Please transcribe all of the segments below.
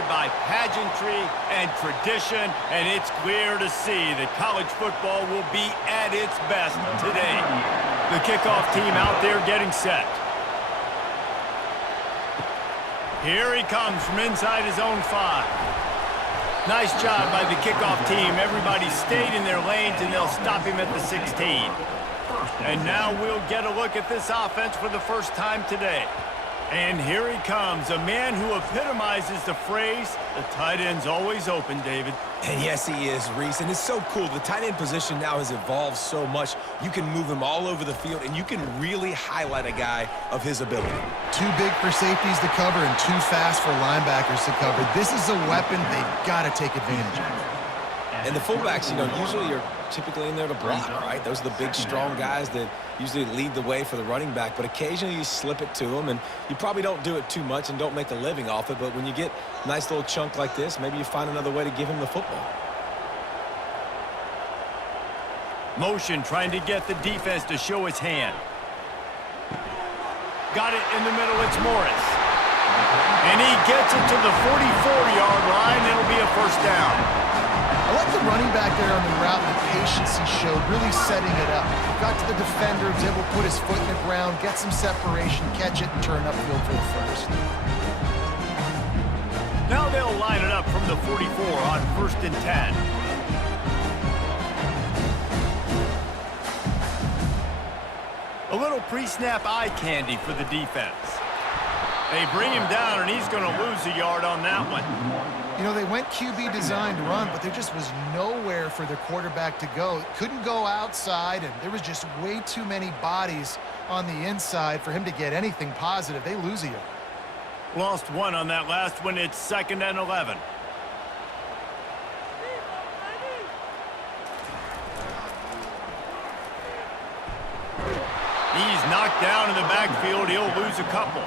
surrounded by pageantry and tradition, and it's clear to see that college football will be at its best today. The kickoff team out there getting set. Here he comes from inside his own 5. Nice job by the kickoff team. Everybody stayed in their lanes, and they'll stop him at the 16. And now we'll get a look at this offense for the first time today. And here he comes, a man who epitomizes the phrase, the tight end's always open, David. And yes, he is, Reese. And it's so cool. The tight end position now has evolved so much. You can move him all over the field, and you can really highlight a guy of his ability. Too big for safeties to cover and too fast for linebackers to cover. This is a weapon they've got to take advantage of. And the fullbacks, usually are typically in there to block, right? Those are the big, strong guys that usually lead the way for the running back. But occasionally you slip it to them, and you probably don't do it too much and don't make a living off it. But when you get a nice little chunk like this, maybe you find another way to give him the football. Motion trying to get the defense to show his hand. Got it in the middle. It's Morris. And he gets it to the 44-yard line. It'll be a first down. I like the running back there on the route and the patience he showed, really setting it up. Got to the defender, was able to put his foot in the ground, get some separation, catch it, and turn upfield for the first. Now they'll line it up from the 44 on 1st and 10. A little pre-snap eye candy for the defense. They bring him down, and he's going to lose a yard on that one. They went QB designed run, but there just was nowhere for the quarterback to go. Couldn't go outside, and there was just way too many bodies on the inside for him to get anything positive. They lose a yard. Lost one on that last one. It's 2nd and 11. He's knocked down in the backfield. He'll lose a couple.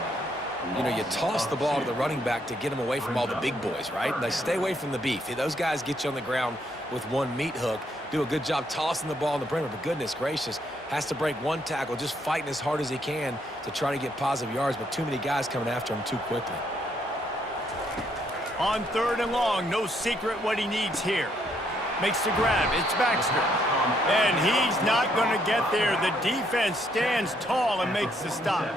You toss the ball to the running back to get him away from all the big boys, right? They stay away from the beef. Those guys get you on the ground with one meat hook, do a good job tossing the ball on the perimeter, but goodness gracious, has to break one tackle, just fighting as hard as he can to try to get positive yards, but too many guys coming after him too quickly. On 3rd and long, no secret what he needs here. Makes the grab. It's Baxter. And he's not going to get there. The defense stands tall and makes the stop.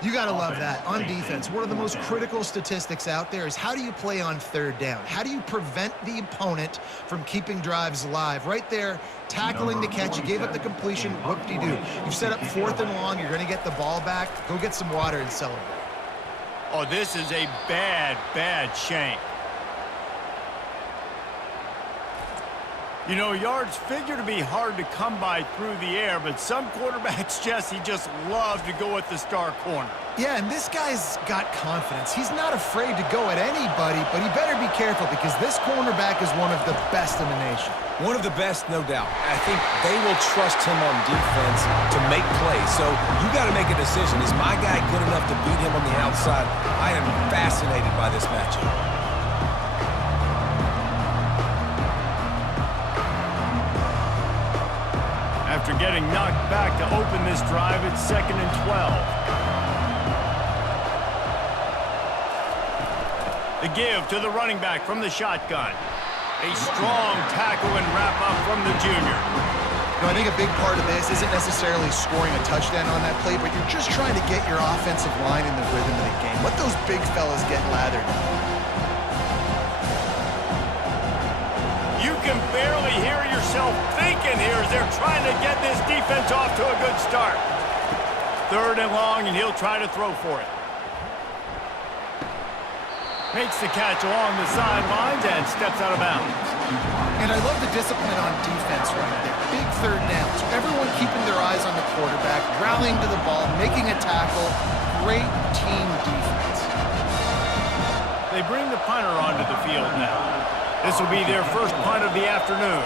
You got to love that. On defense, one of the most critical statistics out there is how do you play on 3rd down? How do you prevent the opponent from keeping drives alive? Right there, tackling the catch. You gave up the completion. Whoop-de-doo. You've set up 4th and long. You're going to get the ball back. Go get some water and celebrate. Oh, this is a bad, bad shank. Yards figure to be hard to come by through the air, but some quarterbacks, Jesse, just love to go at the star corner. Yeah, and this guy's got confidence. He's not afraid to go at anybody, but he better be careful because this cornerback is one of the best in the nation. One of the best, no doubt. I think they will trust him on defense to make plays. So you got to make a decision. Is my guy good enough to beat him on the outside? I am fascinated by this matchup. After getting knocked back to open this drive, it's 2nd and 12. The give to the running back from the shotgun. A strong tackle and wrap-up from the junior. I think a big part of this isn't necessarily scoring a touchdown on that play, but you're just trying to get your offensive line in the rhythm of the game. Let those big fellas get lathered. You can barely hear yourself thinking here as they're trying to get this defense off to a good start. 3rd and long, and he'll try to throw for it. Makes the catch along the sidelines and steps out of bounds. And I love the discipline on defense right there. Big 3rd downs. Everyone keeping their eyes on the quarterback, rallying to the ball, making a tackle. Great team defense. They bring the punter onto the field now. This will be their first punt of the afternoon.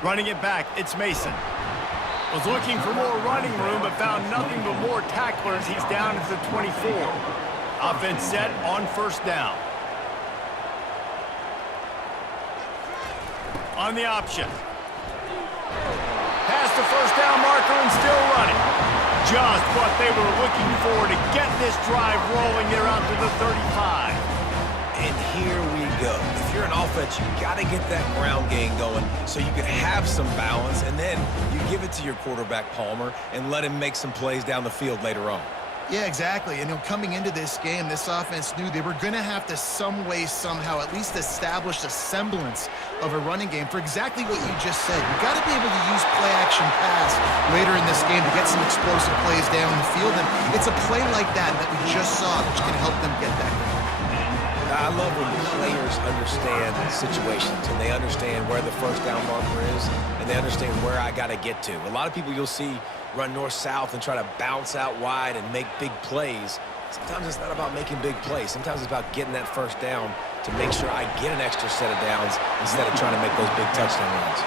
Running it back, it's Mason. Was looking for more running room, but found nothing but more tacklers. He's down at the 24. Offense set on 1st down. On the option. Past the 1st down marker and still running. Just what they were looking for to get this drive rolling there out to the 35. And here we go. If you're an offense, you got to get that ground game going so you can have some balance, and then you give it to your quarterback, Palmer, and let him make some plays down the field later on. Yeah, exactly. And coming into this game, this offense knew they were going to have to some way, somehow, at least establish a semblance of a running game for exactly what you just said. You got to be able to use play-action pass later in this game to get some explosive plays down the field. And it's a play like that we just saw, which can help them get that going. I love when players understand situations and they understand where the first down marker is and they understand where I got to get to. A lot of people you'll see run north-south and try to bounce out wide and make big plays. Sometimes it's not about making big plays. Sometimes it's about getting that first down to make sure I get an extra set of downs instead of trying to make those big touchdown runs.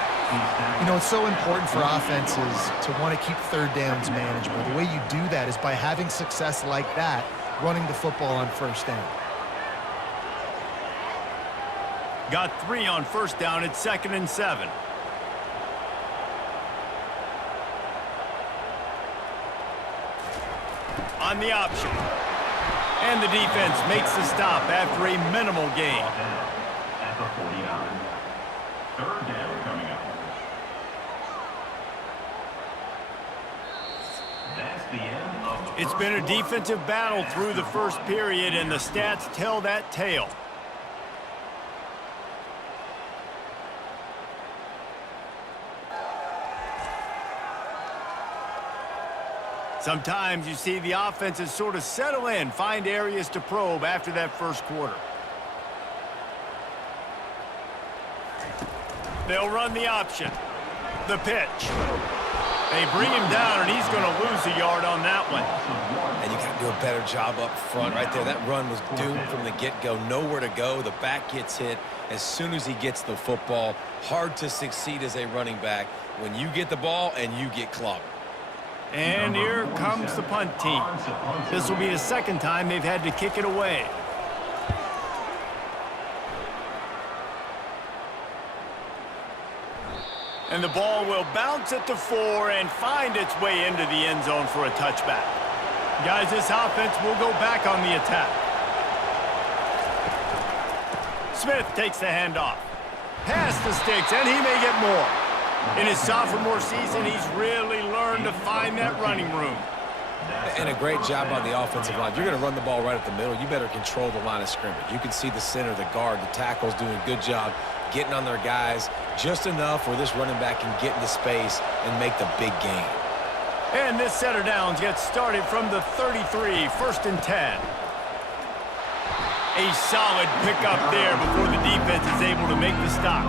You know, it's so important for offenses to want to keep third downs manageable. The way you do that is by having success like that, running the football on first down. Got 3 on first down at 2nd and 7. On the option. And the defense makes the stop after a minimal gain. At the 49. Third down coming up. That's the end of the It's been a defensive battle through the first period, and the stats tell that tale. Sometimes you see the offenses sort of settle in, find areas to probe after that first quarter. They'll run the option. The pitch. They bring him down, and he's going to lose a yard on that one. And you got to do a better job up front right there. That run was doomed from the get-go. Nowhere to go. The back gets hit as soon as he gets the football. Hard to succeed as a running back when you get the ball and you get clobbered. And here comes the punt team. This will be the second time they've had to kick it away. And the ball will bounce at the 4 and find its way into the end zone for a touchback. Guys, this offense will go back on the attack. Smith takes the handoff. Past the sticks, and he may get more. In his sophomore season, he's really learned to find that running room. And a great job on the offensive line. If you're going to run the ball right at the middle, you better control the line of scrimmage. You can see the center, the guard, the tackles doing a good job getting on their guys just enough where this running back can get into space and make the big gain. And this set of downs gets started from the 33, 1st and 10. A solid pickup there before the defense is able to make the stop.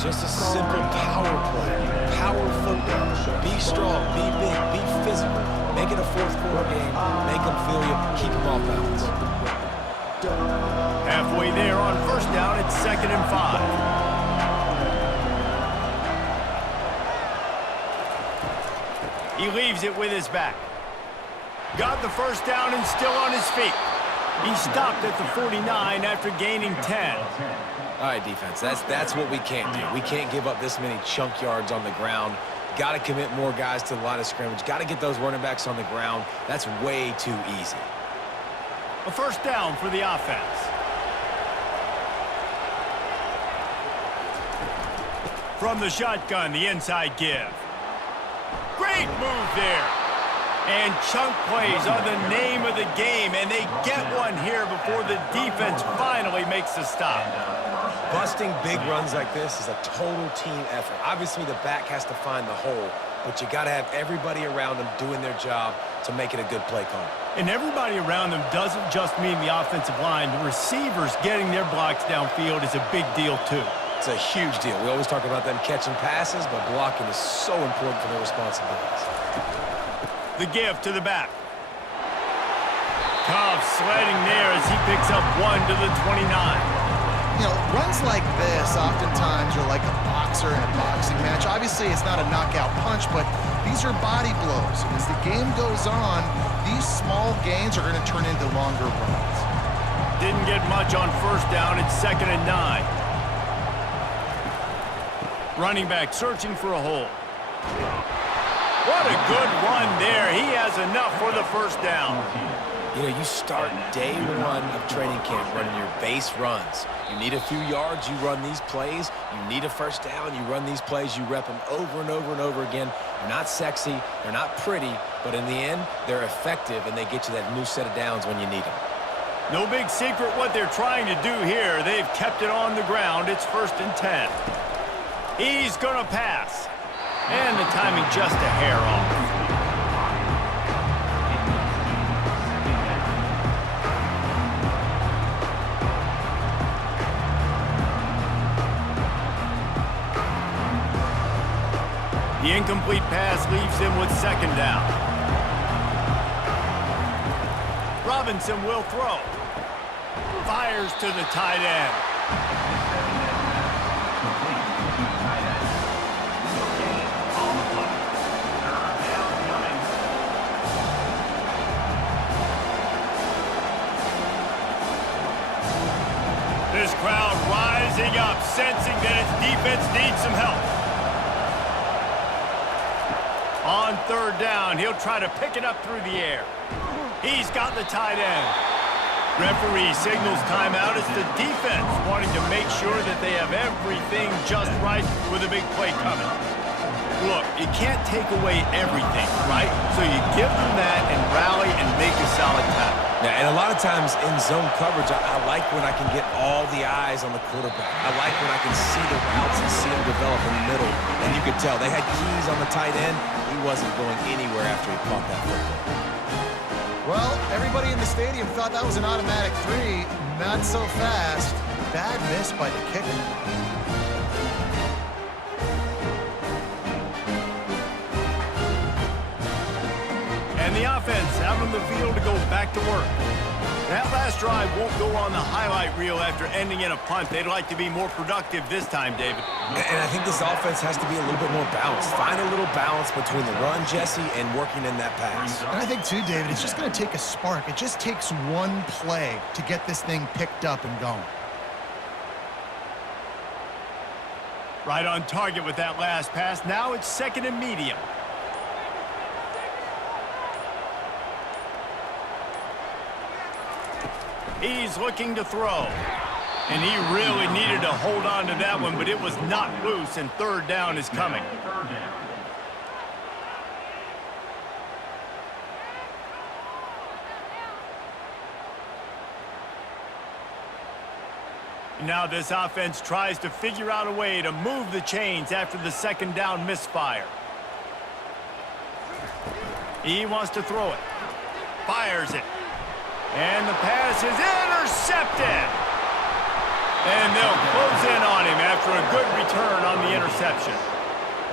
Just a simple power play. Power football. Be strong, be big, be physical. Make it a fourth quarter game. Make them feel you. Keep them off balance. Halfway there on first down, it's 2nd and 5. He leaves it with his back. Got the first down and still on his feet. He stopped at the 49 after gaining 10. All right, defense, that's what we can't do. We can't give up this many chunk yards on the ground. Got to commit more guys to the line of scrimmage. Got to get those running backs on the ground. That's way too easy. A first down for the offense. From the shotgun, the inside give. Great move there. And chunk plays are the name of the game, and they get one here before the defense finally makes the stop. Busting big runs like this is a total team effort. Obviously, the back has to find the hole, but you got to have everybody around them doing their job to make it a good play call. And everybody around them doesn't just mean the offensive line. The receivers getting their blocks downfield is a big deal, too. It's a huge deal. We always talk about them catching passes, but blocking is so important for their responsibilities. The give to the back. Tough sledding there as he picks up 1 to the 29. You know, runs like this oftentimes are like a boxer in a boxing match. Obviously, it's not a knockout punch, but these are body blows. And as the game goes on, these small gains are going to turn into longer runs. Didn't get much on first down. It's 2nd and 9. Running back searching for a hole. What a good run there. He has enough for the first down. You know, you start day one of training camp running your base runs. You need a few yards, you run these plays. You need a first down, you run these plays. You rep them over and over and over again. They're not sexy, they're not pretty, but in the end, they're effective, and they get you that new set of downs when you need them. No big secret what they're trying to do here. They've kept it on the ground. It's 1st and 10. He's going to pass. And the timing just a hair off. The incomplete pass leaves him with 2nd down. Robinson will throw. Fires to the tight end. This crowd rising up, sensing that its defense needs some help. On 3rd down, he'll try to pick it up through the air. He's got the tight end. Referee signals timeout. It's the defense wanting to make sure that they have everything just right with a big play coming. Look, you can't take away everything, right? So you give them that and rally and make a solid tackle. Yeah, and a lot of times in zone coverage, I like when I can get all the eyes on the quarterback. I like when I can see the routes and see them develop in the middle. And you could tell they had keys on the tight end. He wasn't going anywhere after he caught that football. Well, everybody in the stadium thought that was an automatic 3. Not so fast. Bad miss by the kicker. And the offense out on the field to go back to work. That last drive won't go on the highlight reel after ending in a punt. They'd like to be more productive this time, David. And I think this offense has to be a little bit more balanced. Find a little balance between the run, Jesse, and working in that pass. And I think, too, David, it's just going to take a spark. It just takes one play to get this thing picked up and going. Right on target with that last pass. Now it's 2nd and medium. He's looking to throw. And he really needed to hold on to that one, but it was not loose, and 3rd down is coming. Now this offense tries to figure out a way to move the chains after the 2nd down misfire. He wants to throw it. Fires it. And the pass is intercepted. And they'll close in on him after a good return on the interception.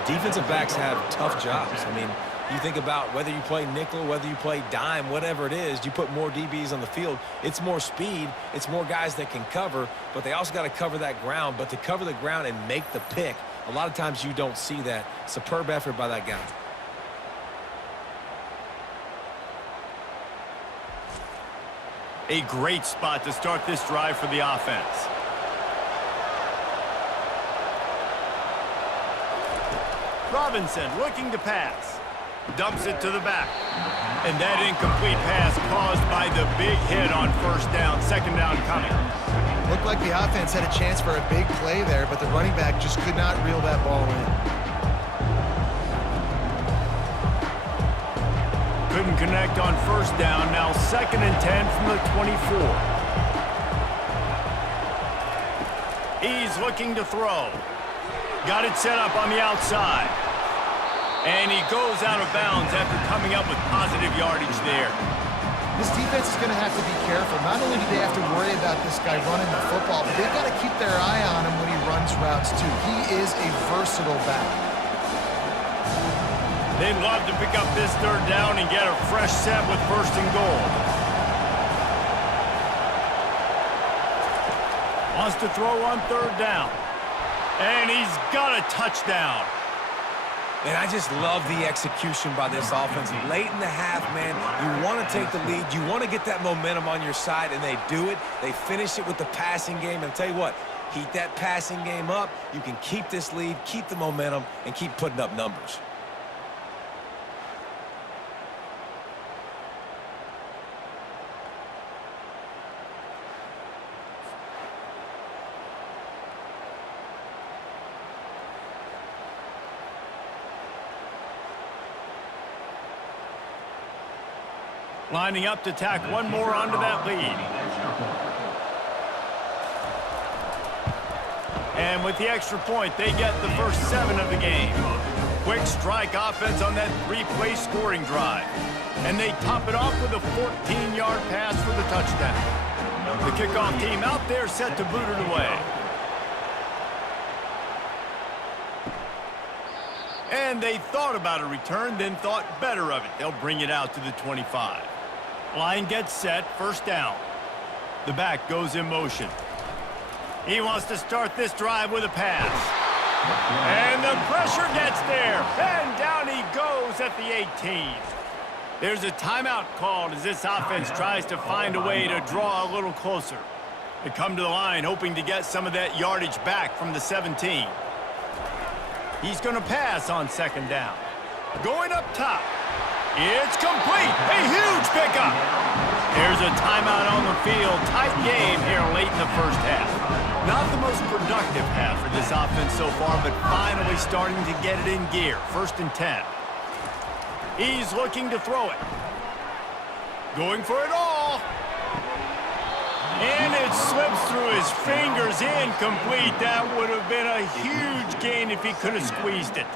Defensive backs have tough jobs. I mean, you think about whether you play nickel, whether you play dime, whatever it is, you put more DBs on the field. It's more speed. It's more guys that can cover, but they also got to cover that ground. But to cover the ground and make the pick, a lot of times you don't see that. Superb effort by that guy. A great spot to start this drive for the offense. Robinson looking to pass. Dumps it to the back. And that incomplete pass caused by the big hit on 1st down. 2nd down coming. Looked like the offense had a chance for a big play there, but the running back just could not reel that ball in. Couldn't connect on 1st down. Now 2nd and 10 from the 24. He's looking to throw. Got it set up on the outside. And he goes out of bounds after coming up with positive yardage there. This defense is going to have to be careful. Not only do they have to worry about this guy running the football, but they've got to keep their eye on him when he runs routes too. He is a versatile back. They'd love to pick up this 3rd down and get a fresh set with 1st and goal. Wants to throw on 3rd down. And he's got a touchdown. And I just love the execution by this offense. Late in the half, man, you want to take the lead. You want to get that momentum on your side, and they do it. They finish it with the passing game. And I'll tell you what, heat that passing game up. You can keep this lead, keep the momentum, and keep putting up numbers. Lining up to tack one more onto that lead. And with the extra point, they get the first 7 of the game. Quick strike offense on that 3-play scoring drive. And they top it off with a 14-yard pass for the touchdown. The kickoff team out there set to boot it away. And they thought about a return, then thought better of it. They'll bring it out to the 25. Line gets set, first down. The back goes in motion. He wants to start this drive with a pass. And the pressure gets there. And down he goes at the 18. There's a timeout called as this offense tries to find a way to draw a little closer. They come to the line hoping to get some of that yardage back from the 17. He's going to pass on second down. Going up top. It's complete. A huge pickup. There's a timeout on the field. Tight game here late in the first half. Not the most productive half for this offense so far, but finally starting to get it in gear. 1st and 10. He's looking to throw it. Going for it all. And it slips through his fingers, incomplete. That would have been a huge gain if he could have squeezed it.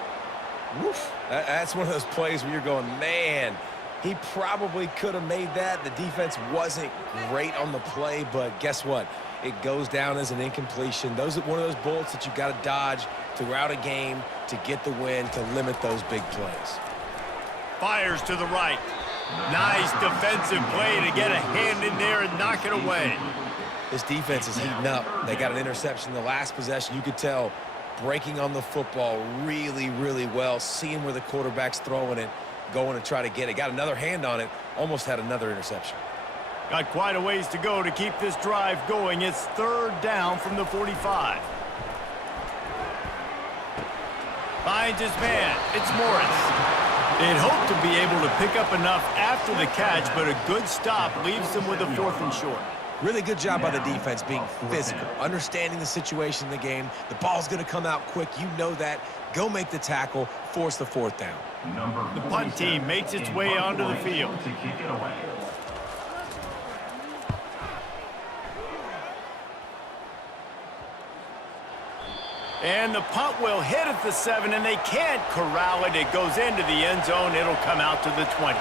Woof. That's one of those plays where you're going, man, he probably could have made that. The defense wasn't great on the play, but guess what? It goes down as an incompletion. Those are one of those bullets that you've got to dodge throughout a game to get the win, to limit those big plays. Fires to the right. Nice defensive play to get a hand in there and knock it away. This defense is heating up. They got an interception in the last possession. You could tell breaking on the football really, really well, seeing where the quarterback's throwing it, going to try to get it. Got another hand on it, almost had another interception. Got quite a ways to go to keep this drive going. It's 3rd down from the 45. Finds his man. It's Morris. They'd hoped to be able to pick up enough after the catch, but a good stop leaves them with a 4th and short. Really good job by the defense being physical, understanding the situation in the game. The ball's going to come out quick. You know that. Go make the tackle, force the 4th down. The punt team makes its way onto the field. To kick it away. And the punt will hit at the 7, and they can't corral it. It goes into the end zone. It'll come out to the 20.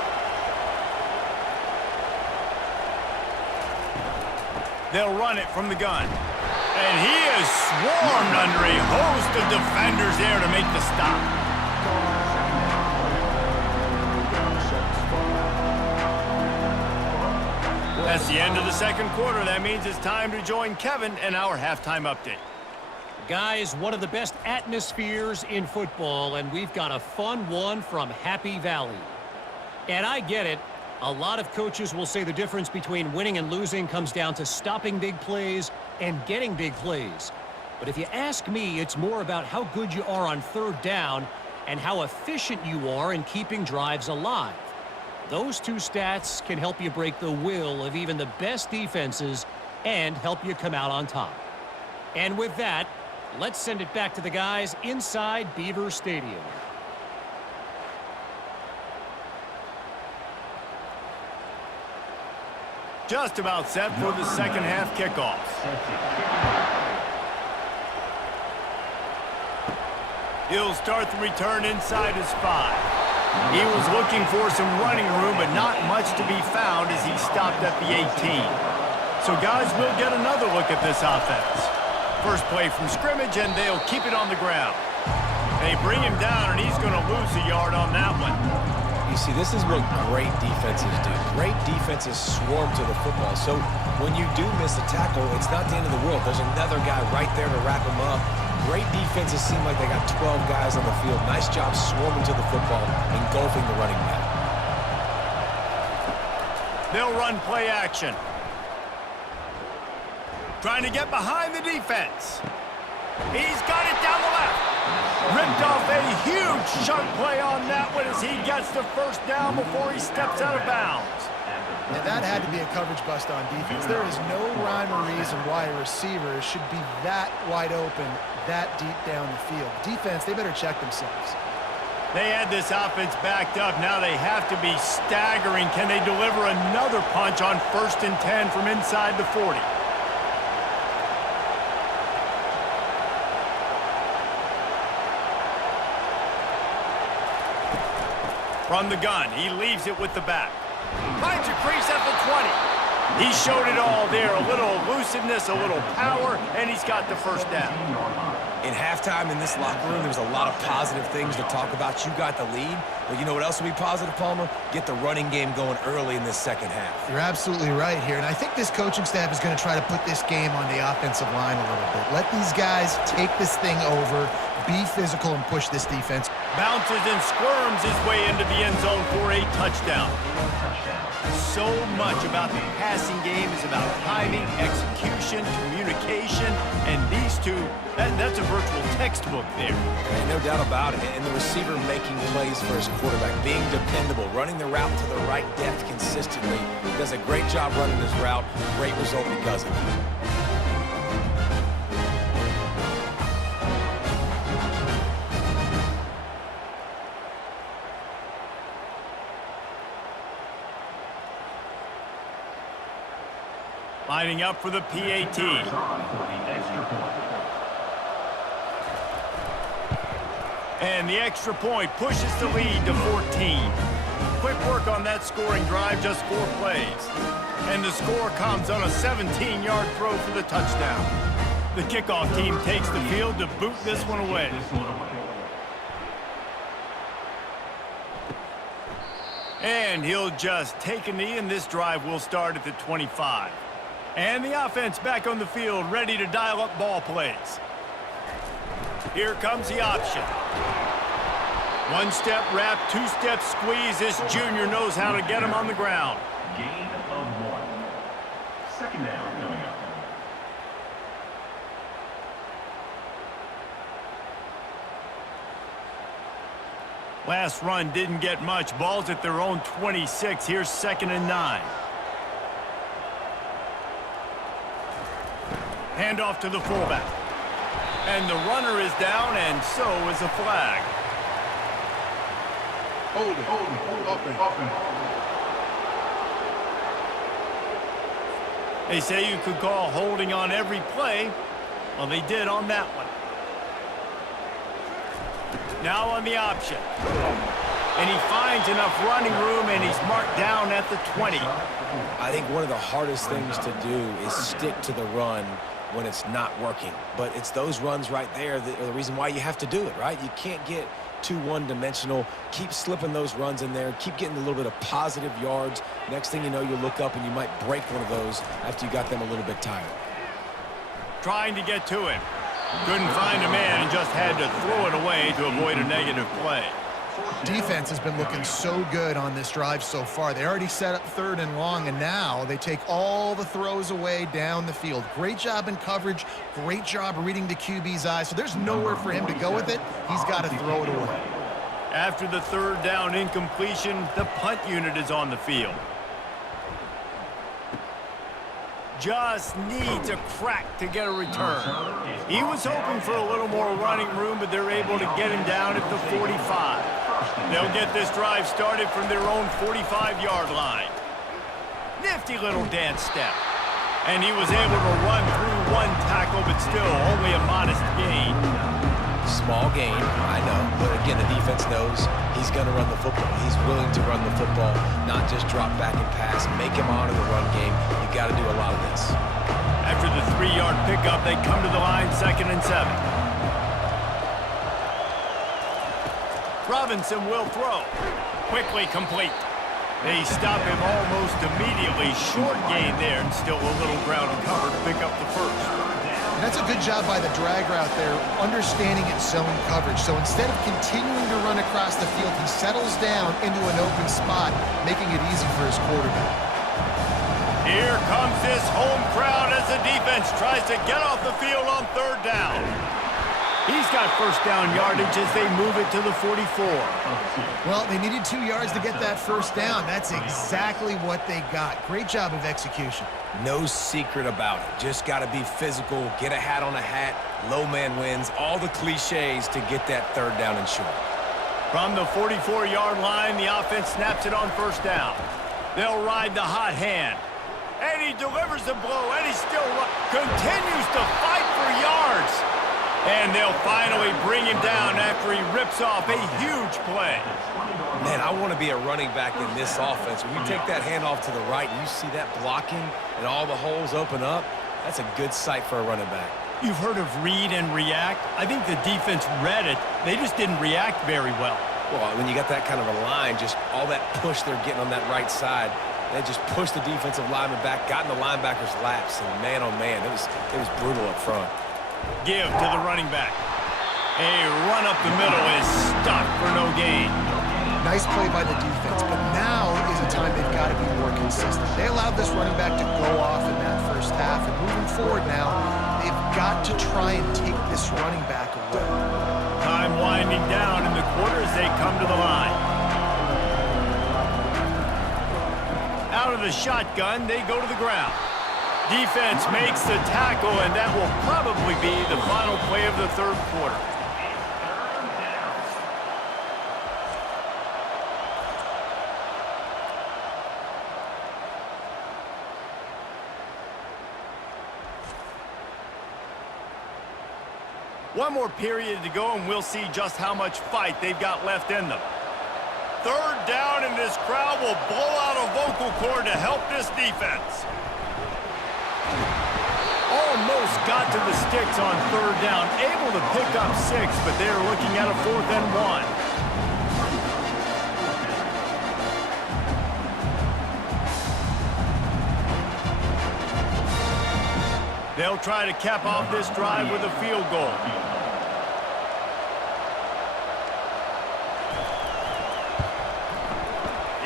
They'll run it from the gun. And he is swarmed under a host of defenders there to make the stop. That's the end of the 2nd quarter. That means it's time to join Kevin and our halftime update. Guys, one of the best atmospheres in football, and we've got a fun one from Happy Valley. And I get it. A lot of coaches will say the difference between winning and losing comes down to stopping big plays and getting big plays. But if you ask me, it's more about how good you are on 3rd down and how efficient you are in keeping drives alive. Those 2 stats can help you break the will of even the best defenses and help you come out on top. And with that, let's send it back to the guys inside Beaver Stadium. Just about set for the 2nd half kickoff. He'll start the return inside his 5. He was looking for some running room, but not much to be found as he stopped at the 18. So guys, we'll get another look at this offense. First play from scrimmage, and they'll keep it on the ground. They bring him down, and he's going to lose a yard on that one. You see, this is what great defenses do. Great defenses swarm to the football. So when you do miss a tackle, it's not the end of the world. There's another guy right there to wrap him up. Great defenses seem like they got 12 guys on the field. Nice job swarming to the football, engulfing the running back. They'll run play action. Trying to get behind the defense. He's got it down the left. Ripped off a huge chunk play on that one as he gets the first down before he steps out of bounds. And that had to be a coverage bust on defense. There is no rhyme or reason why a receiver should be that wide open, that deep down the field. Defense, they better check themselves. They had this offense backed up. Now they have to be staggering. Can they deliver another punch on 1st and 10 from inside the 40? From the gun, he leaves it with the back. Finds a crease at the 20. He showed it all there. A little elusiveness, a little power, and he's got the first down. In halftime in this locker room, there was a lot of positive things to talk about. You got the lead, but you know what else will be positive, Palmer? Get the running game going early in this second half. You're absolutely right here, and I think this coaching staff is going to try to put this game on the offensive line a little bit. Let these guys take this thing over, be physical, and push this defense. Bounces and squirms his way into the end zone for a touchdown. So much about the passing game is about timing, execution, communication, and these two, that's a virtual textbook there. And no doubt about it. And the receiver making plays for his quarterback, being dependable, running the route to the right depth consistently. Does a great job running his route. Great result because of it. Lining up for the PAT. And the extra point pushes the lead to 14. Quick work on that scoring drive, just 4 plays. And the score comes on a 17-yard throw for the touchdown. The kickoff team takes the field to boot this one away. And he'll just take a knee, and this drive will start at the 25. And the offense back on the field, ready to dial up ball plays. Here comes the option. 1-step wrap, 2-step squeeze. This junior knows how to get him on the ground. Gain of 1. Second down coming up. Last run didn't get much. Ball's at their own 26. Here's 2nd and 9. Handoff to the fullback. And the runner is down, and so is a flag. Hold it, up and. They say you could call holding on every play. Well, they did on that one. Now on the option. And he finds enough running room, and he's marked down at the 20. I think one of the hardest things to do is stick to the run when it's not working. But it's those runs right there that are the reason why you have to do it, right? You can't get too one-dimensional. Keep slipping those runs in there. Keep getting a little bit of positive yards. Next thing you know, you look up and you might break one of those after you got them a little bit tired. Trying to get to him. Couldn't find a man and just had to throw it away to avoid a negative play. Defense has been looking so good on this drive so far. They already set up 3rd and long, and now they take all the throws away down the field. Great job in coverage. Great job reading the QB's eyes. So there's nowhere for him to go with it. He's got to throw it away. After the 3rd down incompletion, the punt unit is on the field. Just needs a crack to get a return. He was hoping for a little more running room, but they're able to get him down at the 45. They'll get this drive started from their own 45-yard line. Nifty little dance step. And he was able to run through 1 tackle, but still only a modest gain. Small gain, I know, but again, the defense knows he's going to run the football. He's willing to run the football, not just drop back and pass, make him honor the run game. You got to do a lot of this. After the 3-yard pickup, they come to the line, 2nd and 7. Robinson will throw. Quickly complete. They stop him almost immediately. Short gain there, and still a little ground cover to pick up the first. And that's a good job by the drag route there, understanding its zone coverage. So instead of continuing to run across the field, he settles down into an open spot, making it easy for his quarterback. Here comes this home crowd as the defense tries to get off the field on 3rd down. He's got first down yardage as they move it to the 44. Well, they needed 2 yards to get that first down. That's exactly what they got. Great job of execution. No secret about it. Just got to be physical, get a hat on a hat, low man wins, all the cliches to get that 3rd down and short. From the 44-yard line, the offense snaps it on first down. They'll ride the hot hand. And he delivers the blow, and he still continues to fight for yards. And they'll finally bring him down after he rips off a huge play. Man, I want to be a running back in this offense. When you take that handoff to the right and you see that blocking and all the holes open up, that's a good sight for a running back. You've heard of read and react. I think the defense read it. They just didn't react very well. Well, when you got that kind of a line, just all that push they're getting on that right side, they just pushed the defensive lineman back, got in the linebacker's laps, and man, oh man, it was brutal up front. Give to the running back. A run up the middle is stopped for no gain. Nice play by the defense, but now is a time they've got to be more consistent. They allowed this running back to go off in that first half, and moving forward now, they've got to try and take this running back away. Time winding down in the quarter as they come to the line. Out of the shotgun, they go to the ground. Defense makes the tackle, and that will probably be the final play of the third quarter. One more period to go, and we'll see just how much fight they've got left in them. Third down, and this crowd will blow out a vocal cord to help this defense. Almost got to the sticks on third down, able to pick up 6, but they're looking at a 4th and 1. They'll try to cap off this drive with a field goal.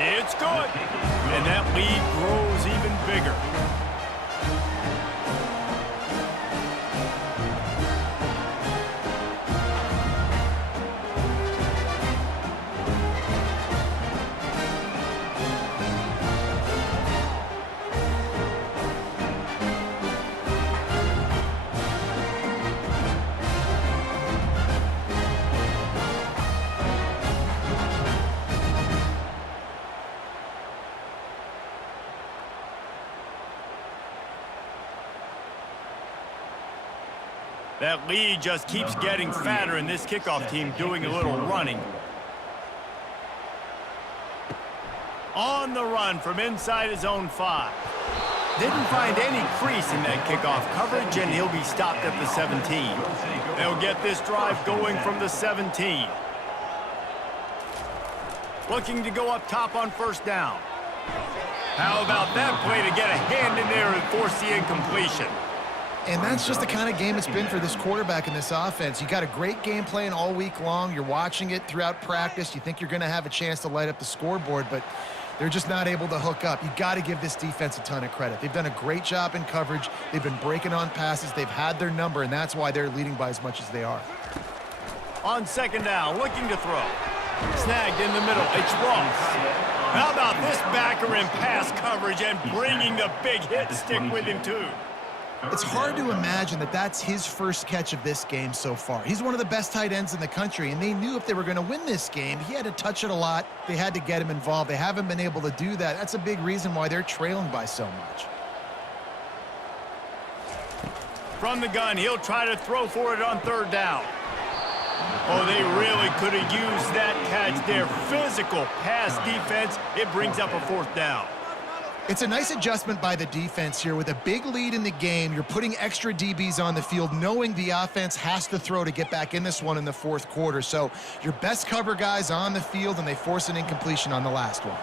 It's good, and that lead grows even bigger. That lead just keeps getting fatter, and this kickoff team doing a little running. On the run from inside his own 5. Didn't find any crease in that kickoff coverage, and he'll be stopped at the 17. They'll get this drive going from the 17. Looking to go up top on first down. How about that play to get a hand in there and force the incompletion? And that's just the kind of game it's been for this quarterback in this offense. You got a great game plan all week long. You're watching it throughout practice. You think you're going to have a chance to light up the scoreboard, but they're just not able to hook up. You got to give this defense a ton of credit. They've done a great job in coverage. They've been breaking on passes. They've had their number, and that's why they're leading by as much as they are. On second down, looking to throw. Snagged in the middle. It's Ross. How about this backer in pass coverage and bringing the big hit stick with him, too? It's hard to imagine that that's his first catch of this game so far. He's one of the best tight ends in the country, and they knew if they were going to win this game, he had to touch it a lot. They had to get him involved. They haven't been able to do that. That's a big reason why they're trailing by so much. From the gun, he'll try to throw for it on third down. Oh, they really could have used that catch there. Physical pass defense. It brings up a 4th down. It's a nice adjustment by the defense here. With a big lead in the game, you're putting extra DBs on the field, knowing the offense has to throw to get back in this one in the 4th quarter. So your best cover guys on the field, and they force an incompletion on the last one.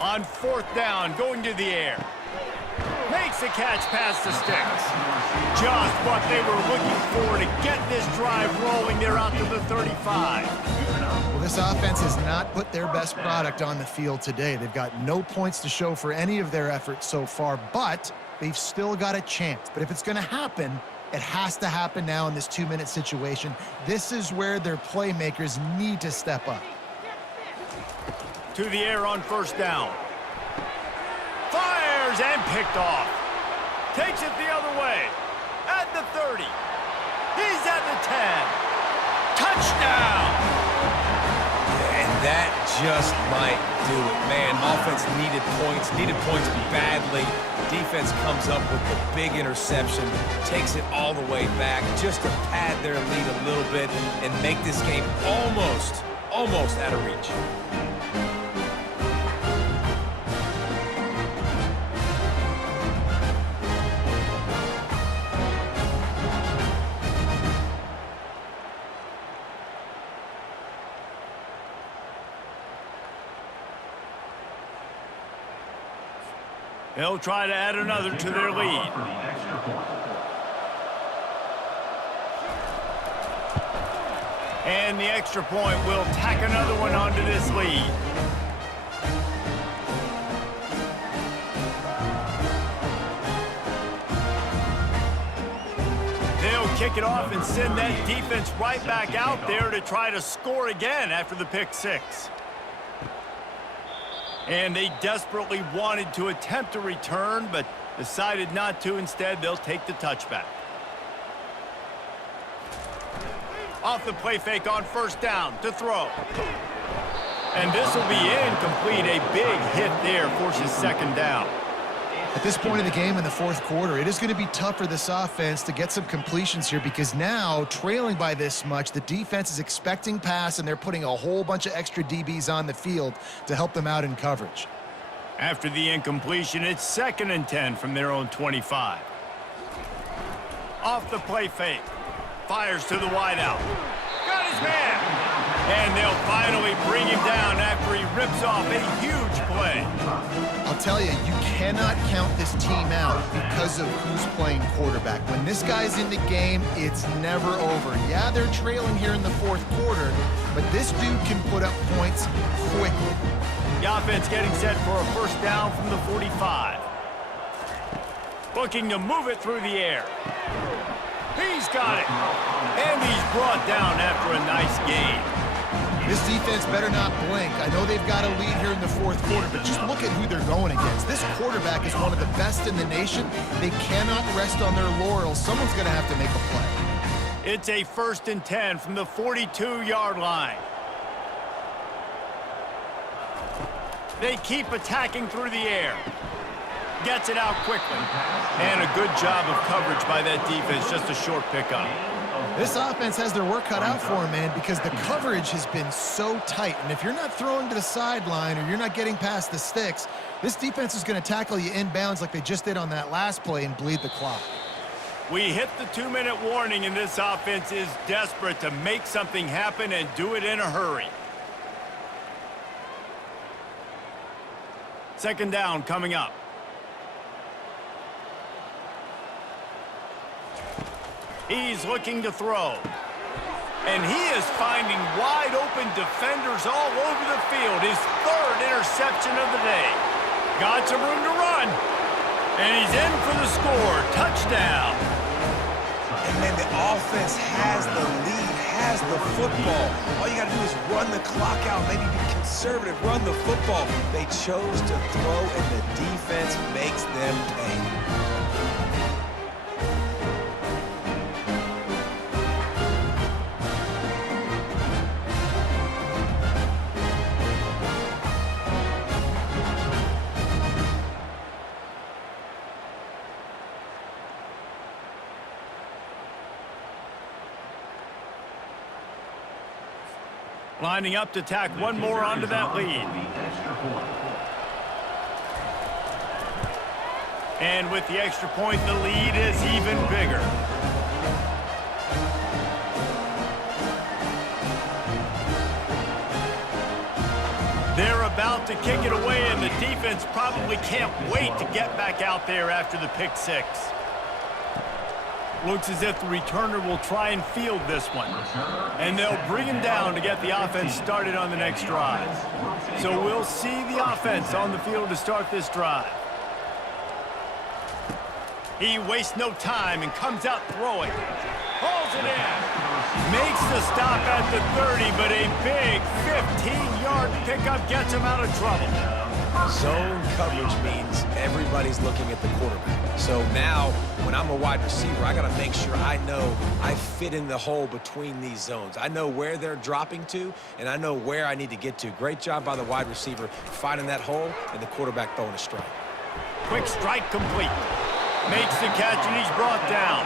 On 4th down, going to the air. Makes the catch past the sticks. Just what they were looking for to get this drive rolling. They're out to the 35. Well, this offense has not put their best product on the field today. They've got no points to show for any of their efforts so far, but they've still got a chance. But if it's going to happen, it has to happen now in this 2-minute situation. This is where their playmakers need to step up. To the air on first down. Fires and picked off. Takes it the other way. At the 30. He's at the 10. Touchdown! And that just might do it. Man, offense needed points badly. Defense comes up with the big interception, takes it all the way back just to pad their lead a little bit and make this game almost out of reach. They'll try to add another to their lead. For the extra point. And the extra point will tack another one onto this lead. They'll kick it off and send that defense right back out there to try to score again after the pick six. And they desperately wanted to attempt a return, but decided not to. Instead, they'll take the touchback. Off the play fake on first down to throw. And this will be incomplete. A big hit there forces second down. At this point in the game in the fourth quarter, it is going to be tough for this offense to get some completions here because now, trailing by this much, the defense is expecting pass, and they're putting a whole bunch of extra DBs on the field to help them out in coverage. After the incompletion, it's 2nd and 10 from their own 25. Off the play fake. Fires to the wideout. Got his man! And they'll finally bring him down after he rips off a huge play. I'll tell you, you cannot count this team out because of who's playing quarterback. When this guy's in the game, it's never over. Yeah, they're trailing here in the fourth quarter, but this dude can put up points quickly. The offense getting set for a first down from the 45. Looking to move it through the air. He's got it. And he's brought down after a nice gain. This defense better not blink. I know they've got a lead here in the fourth quarter, but just look at who they're going against. This quarterback is one of the best in the nation. They cannot rest on their laurels. Someone's going to have to make a play. It's a 1st and 10 from the 42-yard line. They keep attacking through the air. Gets it out quickly. And a good job of coverage by that defense. Just a short pickup. This offense has their work cut out for them, man, because the coverage has been so tight. And if you're not throwing to the sideline or you're not getting past the sticks, this defense is going to tackle you inbounds like they just did on that last play and bleed the clock. We hit the 2-minute warning, and this offense is desperate to make something happen and do it in a hurry. 2nd down coming up. He's looking to throw. And he is finding wide-open defenders all over the field. His 3rd interception of the day. Got some room to run. And he's in for the score. Touchdown. And man, the offense has the lead, has the football. All you got to do is run the clock out, maybe be conservative, run the football. They chose to throw, and the defense makes them pay. Lining up to tack one more onto that lead. And with the extra point, the lead is even bigger. They're about to kick it away, and the defense probably can't wait to get back out there after the pick six. Looks as if the returner will try and field this one. And they'll bring him down to get the offense started on the next drive. So we'll see the offense on the field to start this drive. He wastes no time and comes out throwing. Hauls it in. Makes the stop at the 30, but a big 15-yard pickup gets him out of trouble. Zone coverage means everybody's looking at the quarterback. So now, when I'm a wide receiver, I got to make sure I know I fit in the hole between these zones. I know where they're dropping to, and I know where I need to get to. Great job by the wide receiver finding that hole and the quarterback throwing a strike. Quick strike complete. Makes the catch, and he's brought down.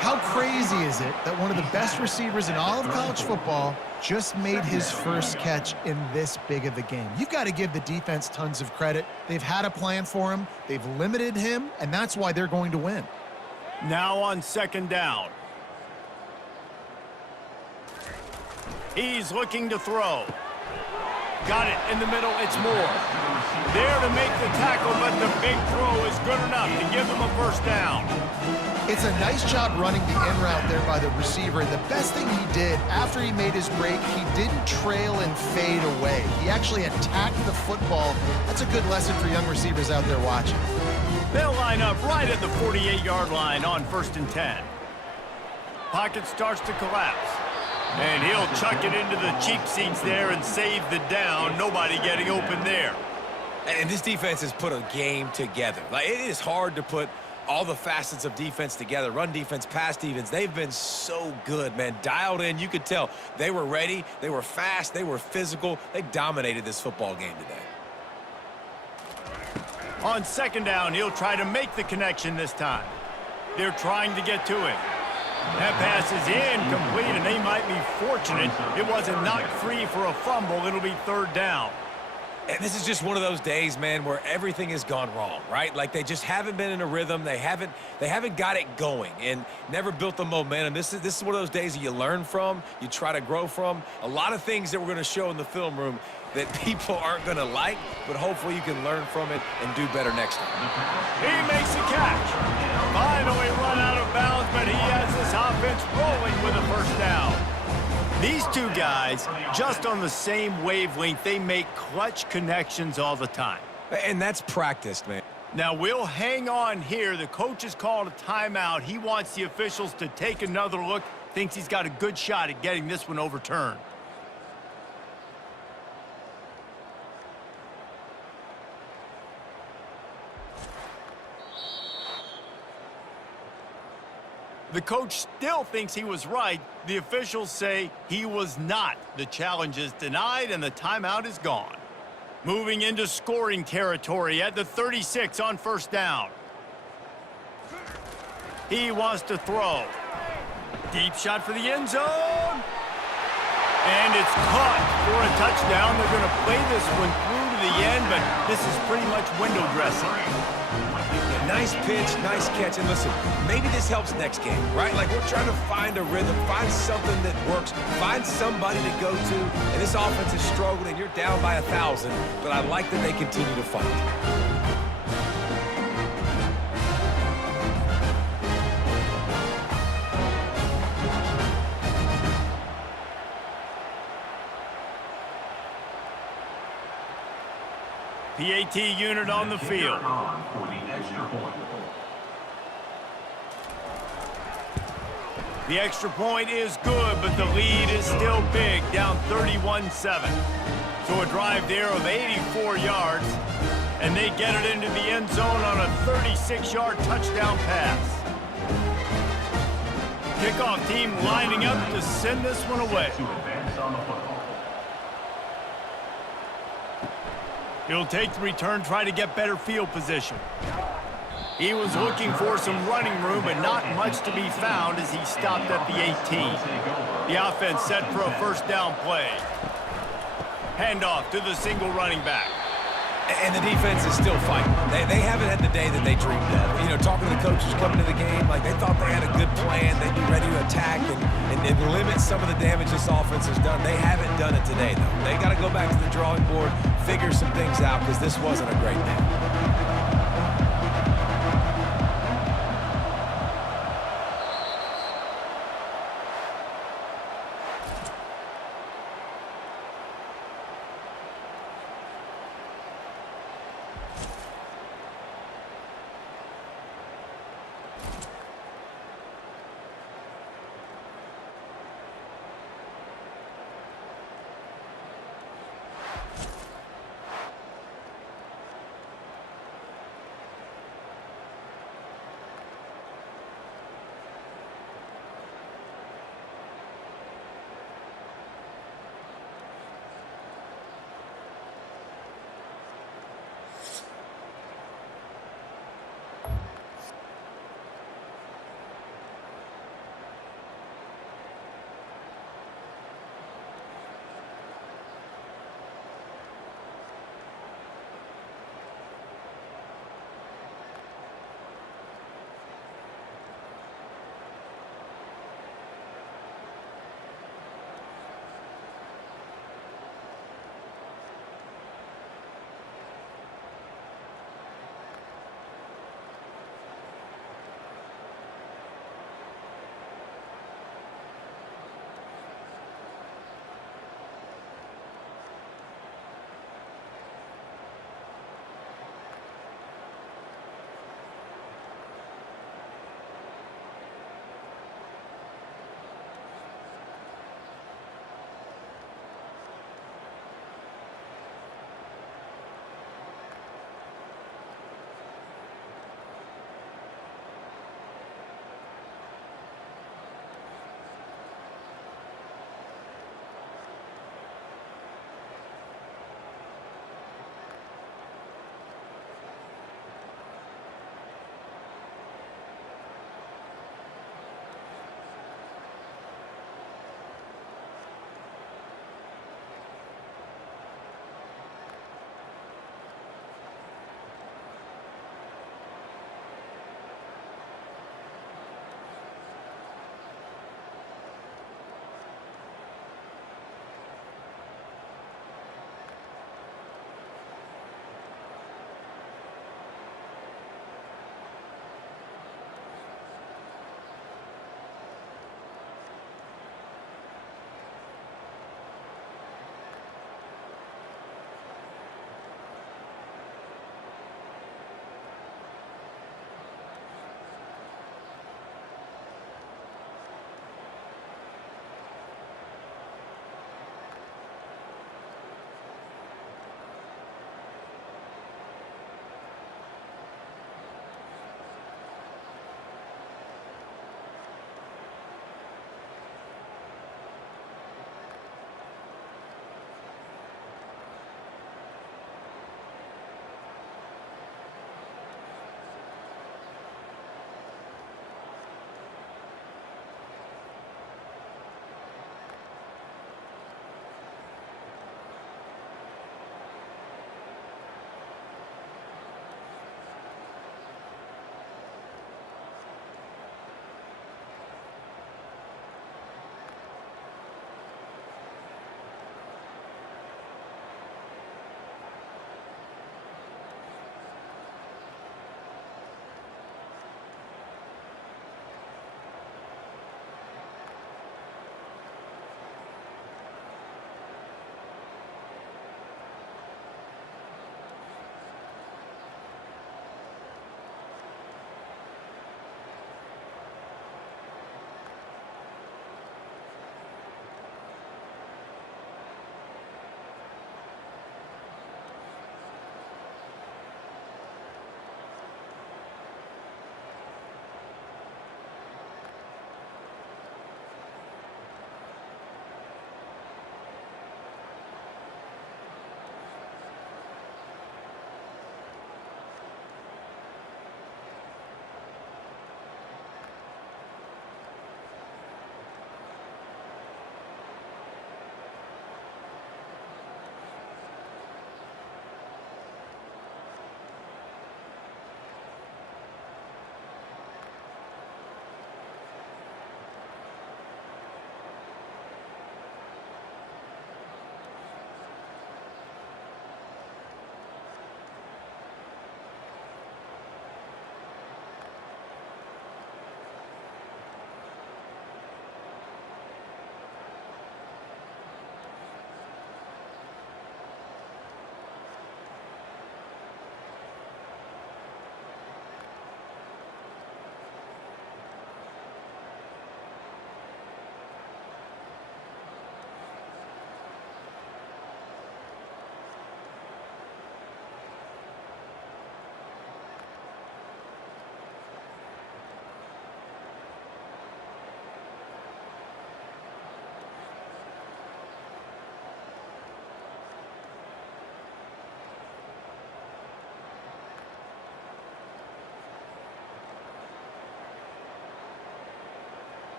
How crazy is it that one of the best receivers in all of college football just made his first catch in this big of a game? You've got to give the defense tons of credit. They've had a plan for him. They've limited him, and that's why they're going to win. Now on second down. He's looking to throw. Got it in the middle. It's Moore. There to make the tackle, but the big throw is good enough to give them a first down. It's a nice job running the in route there by the receiver. And the best thing he did after he made his break, he didn't trail and fade away. He actually attacked the football. That's a good lesson for young receivers out there watching. They'll line up right at the 48-yard line on 1st and 10. Pocket starts to collapse. And he'll chuck it into the cheap seats there and save the down. Nobody getting open there. And this defense has put a game together. Like, it is hard to put all the facets of defense together. Run defense, pass defense. They've been so good, man. Dialed in. You could tell they were ready. They were fast. They were physical. They dominated this football game today. On second down, he'll try to make the connection this time. They're trying to get to him. That pass is incomplete, and they might be fortunate it wasn't knocked free for a fumble. It'll be third down. And this is just one of those days, man, where everything has gone wrong, right? Like, they just haven't been in a rhythm. They haven't got it going and never built the momentum. This is one of those days that you learn from, you try to grow from. A lot of things that we're going to show in the film room that people aren't going to like, but hopefully you can learn from it and do better next time. He makes a catch. Finally run out of bounds, but he has this offense rolling with a first down. These two guys, just on the same wavelength, they make clutch connections all the time. And that's practiced, man. Now, we'll hang on here. The coach has called a timeout. He wants the officials to take another look, thinks he's got a good shot at getting this one overturned. The coach still thinks he was right. The officials say he was not. The challenge is denied, and the timeout is gone. Moving into scoring territory at the 36 on first down. He wants to throw. Deep shot for the end zone. And it's caught for a touchdown. They're going to play this one through to the end, but this is pretty much window dressing. Nice pitch, nice catch, and listen, maybe this helps next game, right? Like, we're trying to find a rhythm, find something that works, find somebody to go to, and this offense is struggling, and you're down by 1,000, but I like that they continue to fight. PAT unit on the field. The extra point is good, but the lead is still big, down 31-7. So a drive there of 84 yards, and they get it into the end zone on a 36-yard touchdown pass. Kickoff team lining up to send this one away. He'll take the return, try to get better field position. He was looking for some running room, but not much to be found as he stopped at the 18. The offense set for a first down play. Handoff to the single running back. And the defense is still fighting. They haven't had the day that they dreamed of. You know, talking to the coaches coming to the game, like, they thought they had a good plan. They'd be ready to attack and limit some of the damage this offense has done. They haven't done it today, though. They got to go back to the drawing board, figure some things out, because this wasn't a great day.